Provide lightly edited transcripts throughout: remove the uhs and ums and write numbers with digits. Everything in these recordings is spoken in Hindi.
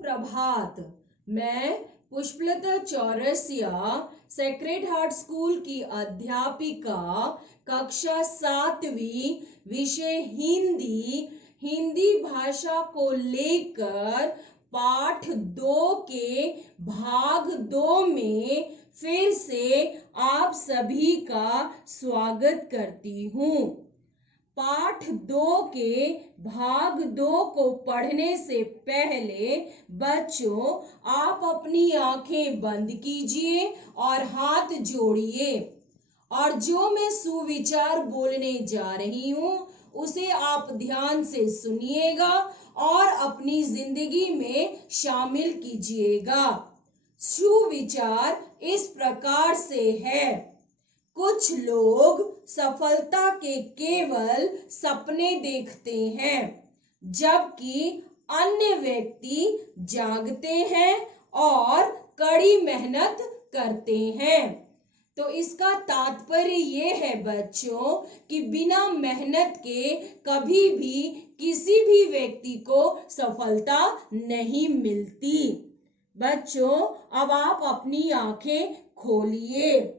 सुप्रभात। मैं Pushpalata Chaurasia sacred heart school की अध्यापिका, कक्षा 7वीं, विषय हिंदी भाषा को लेकर पाठ 2 के भाग 2 में फिर से आप सभी का स्वागत करती हूँ। पाठ 2 के भाग 2 को पढ़ने से पहले बच्चों, आप अपनी आंखें बंद कीजिए और हाथ जोड़िए, और जो मैं सुविचार बोलने जा रही हूँ उसे आप ध्यान से सुनिएगा और अपनी जिंदगी में शामिल कीजिएगा। सुविचार इस प्रकार से है। कुछ लोग सफलता के केवल सपने देखते हैं, जबकि अन्य व्यक्ति जागते हैं और कड़ी मेहनत करते हैं। तो इसका तात्पर्य ये है बच्चों कि बिना मेहनत के कभी भी किसी भी व्यक्ति को सफलता नहीं मिलती। बच्चों, अब आप अपनी आंखें खोलिए।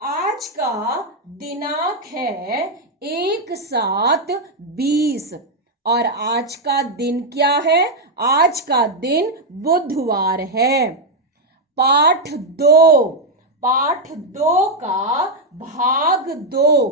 आज का दिनांक है 1/7/20 और आज का दिन क्या है? आज का दिन बुधवार है। पाठ 2 का भाग 2।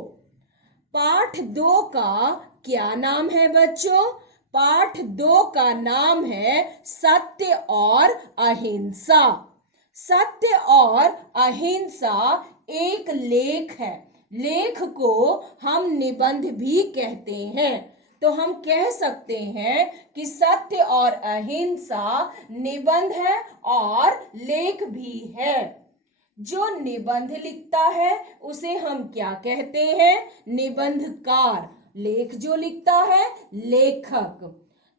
पाठ 2 का क्या नाम है बच्चों? पाठ 2 का नाम है सत्य और अहिंसा। सत्य और अहिंसा एक लेख है। लेख को हम निबंध भी कहते हैं। तो हम कह सकते हैं कि सत्य और अहिंसा निबंध है और लेख भी है। जो निबंध लिखता है उसे हम क्या कहते हैं? निबंधकार। लेख जो लिखता है, लेखक।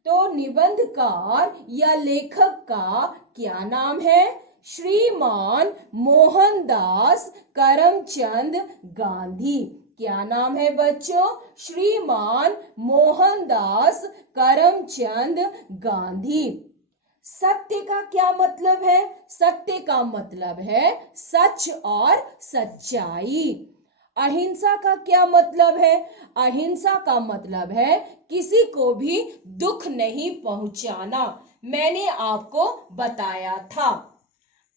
तो निबंधकार या लेखक का क्या नाम है? श्रीमान मोहनदास करमचंद गांधी। क्या नाम है बच्चों? श्रीमान मोहनदास करमचंद गांधी। सत्य का क्या मतलब है? सत्य का मतलब है सच और सच्चाई। अहिंसा का क्या मतलब है? अहिंसा का मतलब है किसी को भी दुख नहीं पहुंचाना। मैंने आपको बताया था।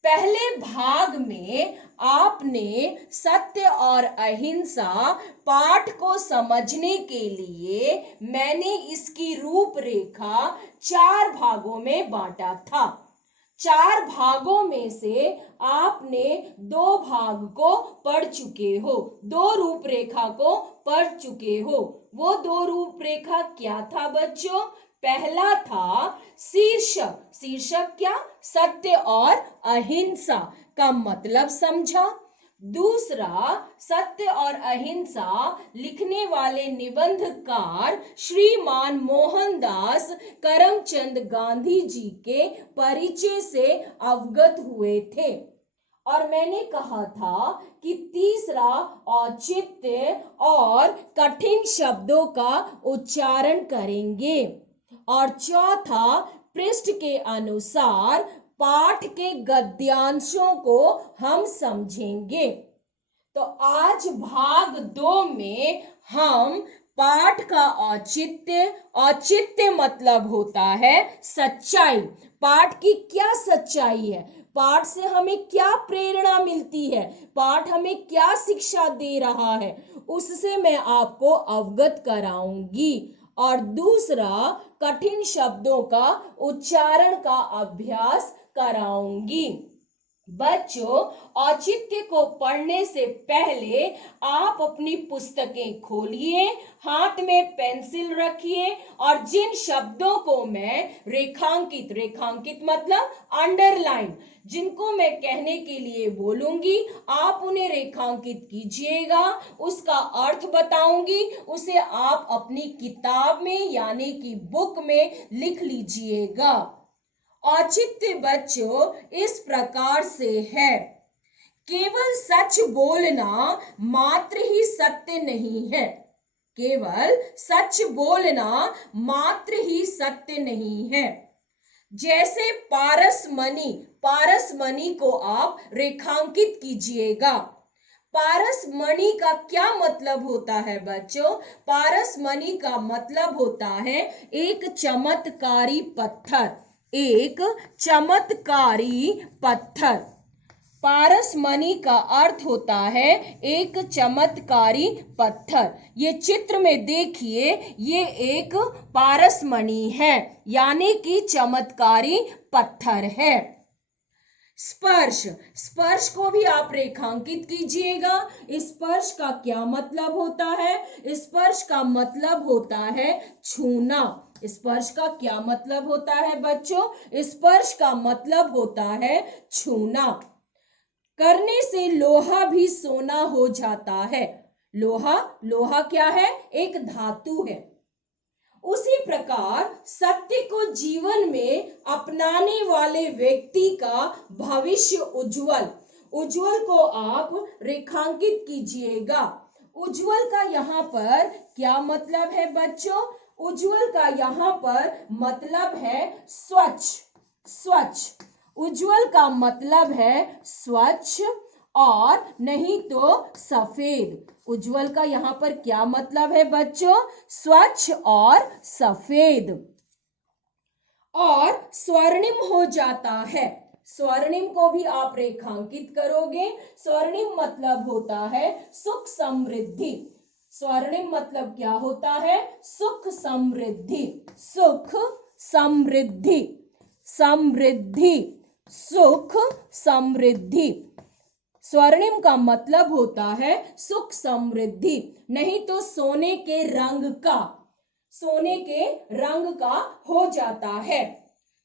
पहले भाग में आपने सत्य और अहिंसा पाठ को समझने के लिए मैंने इसकी रूपरेखा 4 भागों में बांटा था। 4 भागों में से आपने 2 भाग को पढ़ चुके हो, 2 रूपरेखा को पढ़ चुके हो। वो 2 रूपरेखा क्या था बच्चों? पहला था शीर्षक। शीर्षक क्या? सत्य और अहिंसा का मतलब समझा। दूसरा, सत्य और अहिंसा लिखने वाले निबंधकार श्रीमान मोहनदास करमचंद गांधी जी के परिचय से अवगत हुए थे। और मैंने कहा था कि तीसरा, औचित्य और कठिन शब्दों का उच्चारण करेंगे। और चौथा, पृष्ठ के अनुसार पाठ के गद्यांशों को हम समझेंगे। तो आज भाग 2 में हम पाठ का औचित्य मतलब होता है सच्चाई। पाठ की क्या सच्चाई है? पाठ से हमें क्या प्रेरणा मिलती है? पाठ हमें क्या शिक्षा दे रहा है? उससे मैं आपको अवगत कराऊंगी। और दूसरा, कठिन शब्दों का उच्चारण का अभ्यास कराऊंगी। बच्चों, औचित्य को पढ़ने से पहले आप अपनी पुस्तकें खोलिए, हाथ में पेंसिल रखिए और जिन शब्दों को मैं रेखांकित मतलब अंडरलाइन, जिनको मैं कहने के लिए बोलूंगी आप उन्हें रेखांकित कीजिएगा। उसका अर्थ बताऊंगी, उसे आप अपनी किताब में यानी कि बुक में लिख लीजिएगा। औचित्य बच्चों इस प्रकार से है। केवल सच बोलना मात्र ही सत्य नहीं है। केवल सच बोलना मात्र ही सत्य नहीं है। जैसे पारसमणि, पारसमणि को आप रेखांकित कीजिएगा। पारसमणि का क्या मतलब होता है बच्चों? पारसमणि का मतलब होता है एक चमत्कारी पत्थर, एक चमत्कारी पत्थर। पारसमणि का अर्थ होता है एक चमत्कारी पत्थर। ये चित्र में देखिए, ये एक पारसमणि है, यानी कि चमत्कारी पत्थर है। स्पर्श, स्पर्श को भी आप रेखांकित कीजिएगा। स्पर्श का क्या मतलब होता है? स्पर्श का मतलब होता है छूना। स्पर्श का क्या मतलब होता है बच्चों? स्पर्श का मतलब होता है छूना। करने से लोहा भी सोना हो जाता है। लोहा, लोहा क्या है? एक धातु है। उसी प्रकार सत्य को जीवन में अपनाने वाले व्यक्ति का भविष्य उज्जवल। उज्जवल को आप रेखांकित कीजिएगा। उज्जवल का यहाँ पर क्या मतलब है बच्चों? उज्जवल का यहाँ पर मतलब है स्वच्छ, स्वच्छ। उज्जवल का मतलब है स्वच्छ और नहीं तो सफेद। उज्जवल का यहाँ पर क्या मतलब है बच्चों? स्वच्छ और सफेद। और स्वर्णिम हो जाता है। स्वर्णिम को भी आप रेखांकित करोगे। स्वर्णिम मतलब होता है सुख समृद्धि। स्वर्णिम मतलब क्या होता है? सुख समृद्धि, सुख समृद्धि, समृद्धि, सुख समृद्धि। स्वर्णिम का मतलब होता है सुख समृद्धि, नहीं तो सोने के रंग का, सोने के रंग का हो जाता है।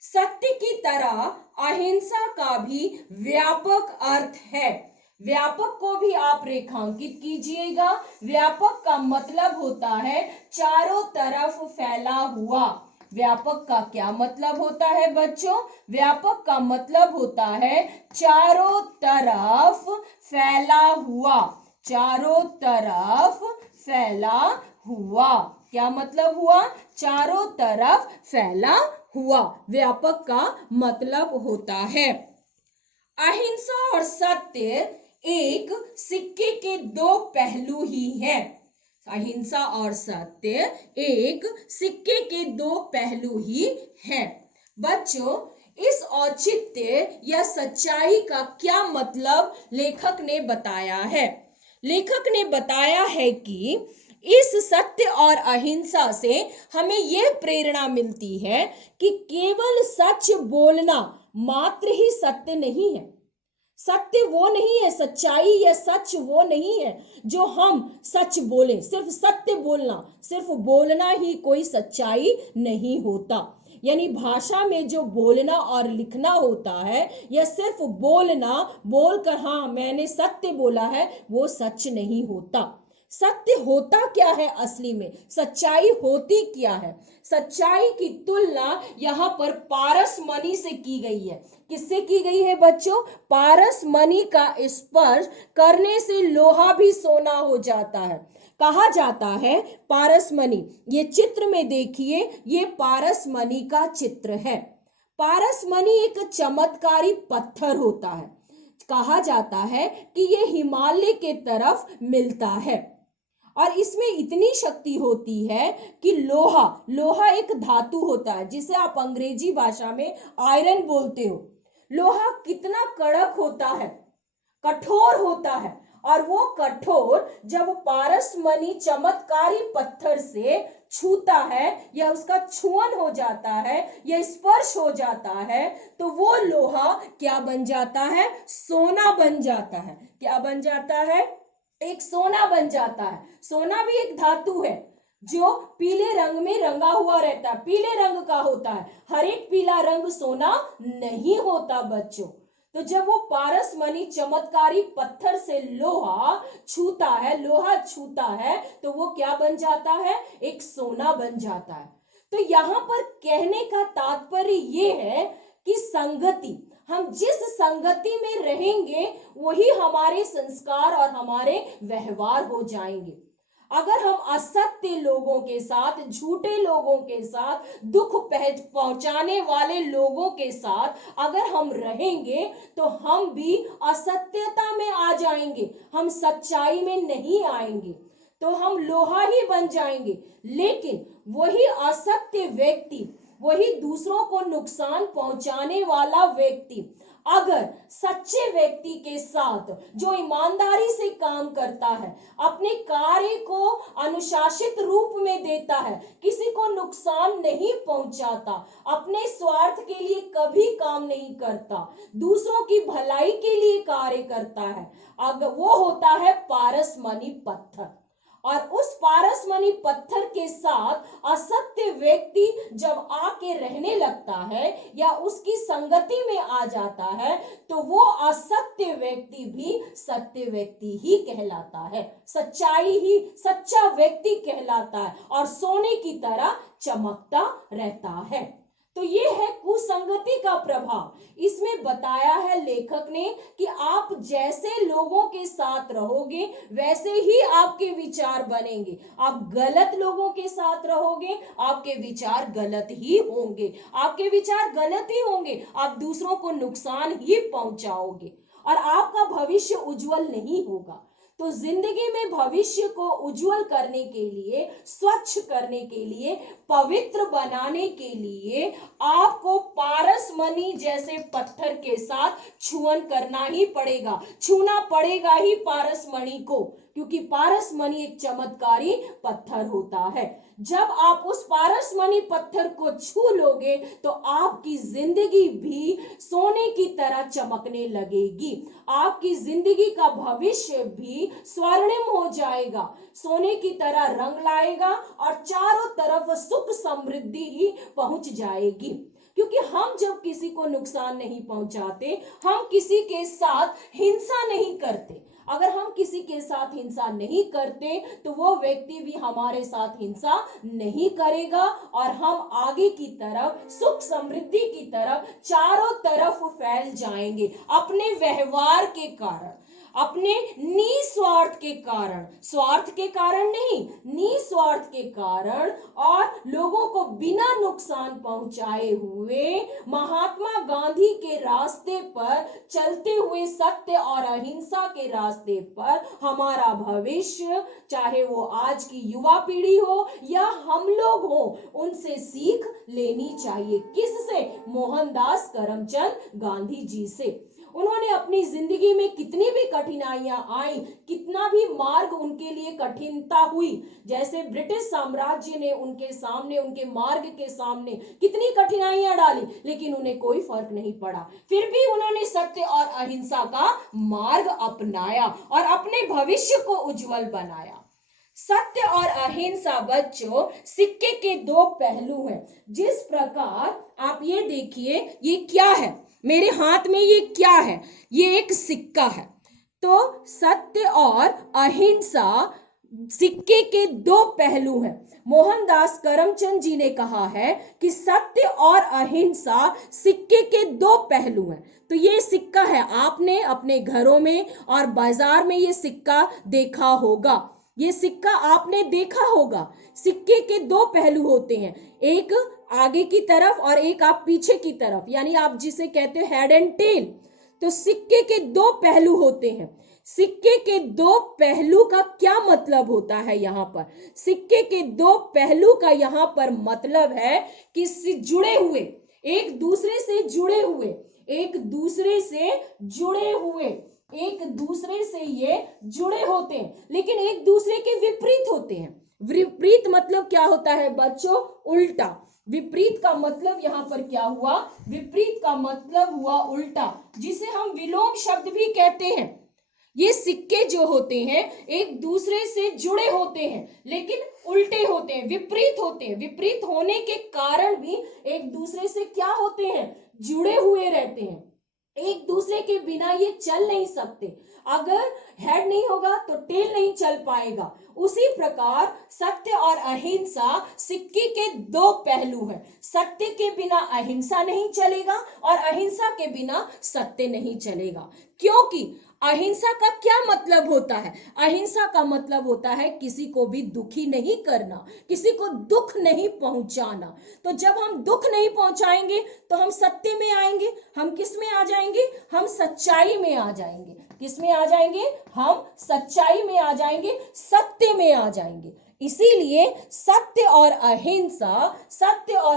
सत्य की तरह अहिंसा का भी व्यापक अर्थ है। व्यापक को भी आप रेखांकित कीजिएगा। व्यापक का मतलब होता है चारों तरफ फैला हुआ। व्यापक का क्या मतलब होता है बच्चों? व्यापक का मतलब होता है चारों तरफ फैला हुआ, चारों तरफ फैला हुआ। क्या मतलब हुआ? चारों तरफ फैला हुआ, व्यापक का मतलब होता है। अहिंसा और सत्य एक सिक्के के दो पहलू ही हैं। अहिंसा और सत्य एक सिक्के के दो पहलू ही हैं। बच्चों, इस औचित्य या सच्चाई का क्या मतलब लेखक ने बताया है? लेखक ने बताया है कि इस सत्य और अहिंसा से हमें यह प्रेरणा मिलती है कि केवल सच बोलना मात्र ही सत्य नहीं है। सत्य वो नहीं है, सच्चाई या सच वो नहीं है जो हम सच बोलें। सिर्फ सत्य बोलना, सिर्फ बोलना ही कोई सच्चाई नहीं होता। यानी भाषा में जो बोलना और लिखना होता है, या सिर्फ बोलना, बोलकर हाँ मैंने सत्य बोला है, वो सच नहीं होता। सत्य होता क्या है असली में? सच्चाई होती क्या है? सच्चाई की तुलना यहाँ पर पारसमणि से की गई है। किससे की गई है बच्चों? पारसमणि का स्पर्श करने से लोहा भी सोना हो जाता है। कहा जाता है पारसमणि, ये चित्र में देखिए, ये पारसमणि का चित्र है। पारसमणि एक चमत्कारी पत्थर होता है। कहा जाता है कि ये हिमालय के तरफ मिलता है और इसमें इतनी शक्ति होती है कि लोहा, लोहा एक धातु होता है जिसे आप अंग्रेजी भाषा में आयरन बोलते हो। लोहा कितना कड़क होता है, कठोर होता है, और वो कठोर जब पारसमणि चमत्कारी पत्थर से छूता है या उसका छुअन हो जाता है या स्पर्श हो जाता है, तो वो लोहा क्या बन जाता है? सोना बन जाता है। क्या बन जाता है? एक सोना बन जाता है। सोना भी एक धातु है जो पीले रंग में रंगा हुआ रहता है, पीले रंग का होता है। हर एक पीला रंग सोना नहीं होता बच्चों। तो जब वो पारसमणि चमत्कारी पत्थर से लोहा छूता है, लोहा छूता है, तो वो क्या बन जाता है? एक सोना बन जाता है। तो यहाँ पर कहने का तात्पर्य ये है कि संगति, हम जिस संगति में रहेंगे वही हमारे संस्कार और हमारे व्यवहार हो जाएंगे। अगर हम असत्य लोगों के साथ, झूठे लोगों के साथ, दुख पहुंचाने वाले लोगों के साथ अगर हम रहेंगे तो हम भी असत्यता में आ जाएंगे, हम सच्चाई में नहीं आएंगे, तो हम लोहा ही बन जाएंगे। लेकिन वही असत्य व्यक्ति, वही दूसरों को नुकसान पहुंचाने वाला व्यक्ति अगर सच्चे व्यक्ति के साथ, जो ईमानदारी से काम करता है, अपने कार्य को अनुशासित रूप में देता है, किसी को नुकसान नहीं पहुंचाता, अपने स्वार्थ के लिए कभी काम नहीं करता, दूसरों की भलाई के लिए कार्य करता है, अगर वो होता है पारसमणि पत्थर। और उस पारसमणि पत्थर के साथ असत्य व्यक्ति जब आके रहने लगता है या उसकी संगति में आ जाता है तो वो असत्य व्यक्ति भी सत्य व्यक्ति ही कहलाता है, सच्चाई ही सच्चा व्यक्ति कहलाता है और सोने की तरह चमकता रहता है। तो ये है कुसंगति का प्रभाव। इसमें बताया है लेखक ने कि आप जैसे लोगों के साथ रहोगे वैसे ही आपके विचार बनेंगे। आप गलत लोगों के साथ रहोगे, आपके विचार गलत ही होंगे, आपके विचार गलत ही होंगे, आप दूसरों को नुकसान ही पहुंचाओगे और आपका भविष्य उज्जवल नहीं होगा। तो जिंदगी में भविष्य को उज्जवल करने के लिए, स्वच्छ करने के लिए, पवित्र बनाने के लिए आपको पारसमणि जैसे पत्थर के साथ छुअन करना ही पड़ेगा, छूना पड़ेगा ही पारसमणि को, क्योंकि पारसमणि एक चमत्कारी पत्थर होता है। जब आप उस पारसमणि पत्थर को छू लोगे तो आपकी जिंदगी भी सोने की तरह चमकने लगेगी, आपकी जिंदगी का भविष्य भी स्वर्णिम हो जाएगा, सोने की तरह रंग लाएगा और चारों तरफ सुख समृद्धि ही पहुंच जाएगी। क्योंकि हम जब किसी को नुकसान नहीं पहुंचाते, हम किसी के साथ हिंसा नहीं करते, अगर हम किसी के साथ हिंसा नहीं करते तो वो व्यक्ति भी हमारे साथ हिंसा नहीं करेगा और हम आगे की तरफ सुख समृद्धि की तरफ चारों तरफ फैल जाएंगे अपने व्यवहार के कारण, अपने निस्वार्थ के कारण, स्वार्थ के कारण नहीं, निस्वार्थ के कारण, और लोगों को बिना नुकसान पहुंचाए हुए महात्मा गांधी के रास्ते पर चलते हुए, सत्य और अहिंसा के रास्ते पर हमारा भविष्य, चाहे वो आज की युवा पीढ़ी हो या हम लोग हो, उनसे सीख लेनी चाहिए। किससे? मोहनदास करमचंद गांधी जी से। उन्होंने अपनी जिंदगी में कितनी भी कठिनाइयां आई, कितना भी मार्ग उनके लिए कठिनता हुई, जैसे ब्रिटिश साम्राज्य ने उनके सामने, उनके मार्ग के सामने कितनी कठिनाइयां डाली, लेकिन उन्हें कोई फर्क नहीं पड़ा, फिर भी उन्होंने सत्य और अहिंसा का मार्ग अपनाया और अपने भविष्य को उज्जवल बनाया। सत्य और अहिंसा बच्चों सिक्के के दो पहलू हैं। जिस प्रकार आप ये देखिए, ये क्या है मेरे हाथ में, ये क्या है? ये एक सिक्का है। तो सत्य और अहिंसा सिक्के के दो पहलू हैं। मोहनदास करमचंद जी ने कहा है कि सत्य और अहिंसा सिक्के के दो पहलू हैं। तो ये सिक्का है, आपने अपने घरों में और बाजार में ये सिक्का देखा होगा, ये सिक्का आपने देखा होगा। सिक्के के दो पहलू होते हैं, एक आगे की तरफ और एक आप पीछे की तरफ, यानी आप जिसे कहते हो हेड एंड टेल। तो सिक्के के दो पहलू होते हैं। सिक्के के दो पहलू का क्या मतलब होता है? यहाँ पर सिक्के के दो पहलू का यहाँ पर मतलब है कि जुड़े हुए, एक दूसरे से जुड़े हुए, एक दूसरे से जुड़े हुए, एक दूसरे से ये जुड़े होते हैं, लेकिन एक दूसरे के विपरीत होते हैं। विपरीत मतलब क्या होता है बच्चों? उल्टा। विपरीत का मतलब यहाँ पर क्या हुआ? विपरीत का मतलब हुआ उल्टा, जिसे हम विलोम शब्द भी कहते हैं। ये सिक्के जो होते हैं एक दूसरे से जुड़े होते हैं लेकिन उल्टे होते हैं, विपरीत होते हैं। विपरीत होने के कारण भी एक दूसरे से क्या होते हैं? जुड़े हुए रहते हैं। एक दूसरे के बिना ये चल नहीं सकते, अगर हेड नहीं होगा तो टेल नहीं चल पाएगा। उसी प्रकार सत्य और अहिंसा सिक्के के दो पहलू हैं। सत्य के बिना अहिंसा नहीं चलेगा और अहिंसा के बिना सत्य नहीं चलेगा, क्योंकि अहिंसा का क्या मतलब होता है? अहिंसा का मतलब होता है किसी को भी दुखी नहीं करना, किसी को दुख नहीं पहुंचाना। तो जब हम दुख नहीं पहुंचाएंगे तो हम सत्य में आएंगे। हम किस में आ जाएंगे? हम सच्चाई में आ जाएंगे। किस में आ जाएंगे? हम सच्चाई में आ जाएंगे, सत्य में आ जाएंगे। इसीलिए सत्य और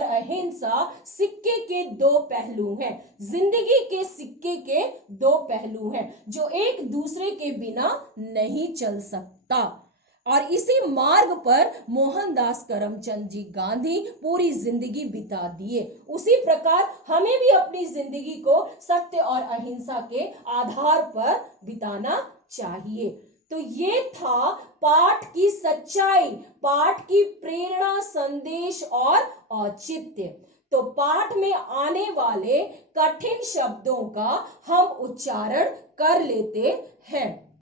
अहिंसा सिक्के के दो पहलू हैं। जिंदगी के सिक्के के दो पहलू हैं जो एक दूसरे के बिना नहीं चल सकता। और इसी मार्ग पर मोहनदास करमचंद जी गांधी पूरी जिंदगी बिता दिए। उसी प्रकार हमें भी अपनी जिंदगी को सत्य और अहिंसा के आधार पर बिताना चाहिए। तो ये था पाठ की सच्चाई, पाठ की प्रेरणा, संदेश और औचित्य। तो पाठ में आने वाले कठिन शब्दों का हम उच्चारण कर लेते हैं।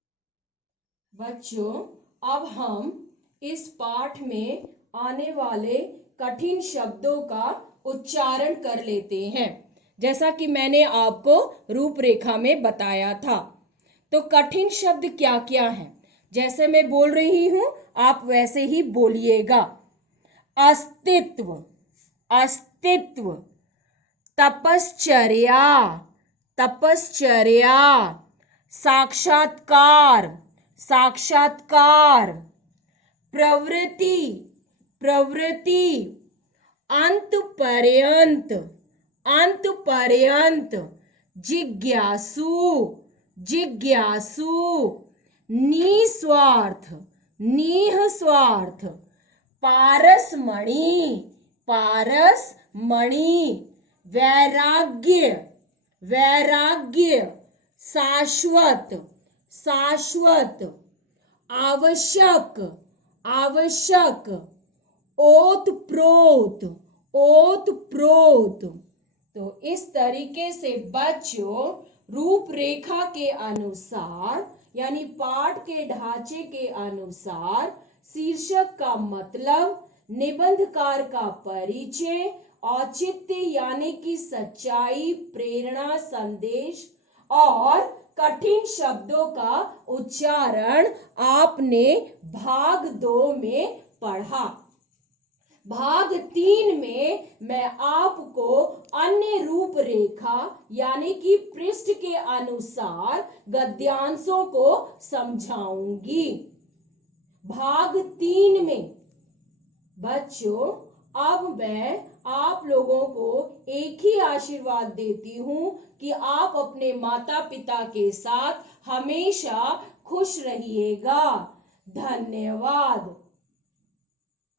बच्चों, अब हम इस पाठ में आने वाले कठिन शब्दों का उच्चारण कर लेते हैं, जैसा कि मैंने आपको रूपरेखा में बताया था। तो कठिन शब्द क्या क्या हैं? जैसे मैं बोल रही हूं आप वैसे ही बोलिएगा। अस्तित्व, अस्तित्व। तपश्चर्या, तपश्चर्या। साक्षात्कार, साक्षात्कार। प्रवृत्ति, प्रवृत्ति। अंत पर्यंत, अंत पर्यंत। जिज्ञासु, जिज्ञासु। निस्वार्थ, निस्वार्थ। पारसमणि, पारसमणि। वैराग्य, वैराग्य। शाश्वत, शाश्वत। आवश्यक, आवश्यक। ओतप्रोत, ओतप्रोत। तो इस तरीके से बच्चों रूपरेखा के अनुसार यानी पाठ के ढांचे के अनुसार शीर्षक का मतलब, निबंधकार का परिचय, औचित्य यानी कि सच्चाई, प्रेरणा, संदेश और कठिन शब्दों का उच्चारण आपने भाग 2 में पढ़ा। भाग 3 में मैं आपको अन्य रूपरेखा यानी कि पृष्ठ के अनुसार गद्यांशों को समझाऊंगी। भाग 3 में बच्चों अब मैं आप लोगों को एक ही आशीर्वाद देती हूं कि आप अपने माता पिता के साथ हमेशा खुश रहिएगा। धन्यवाद।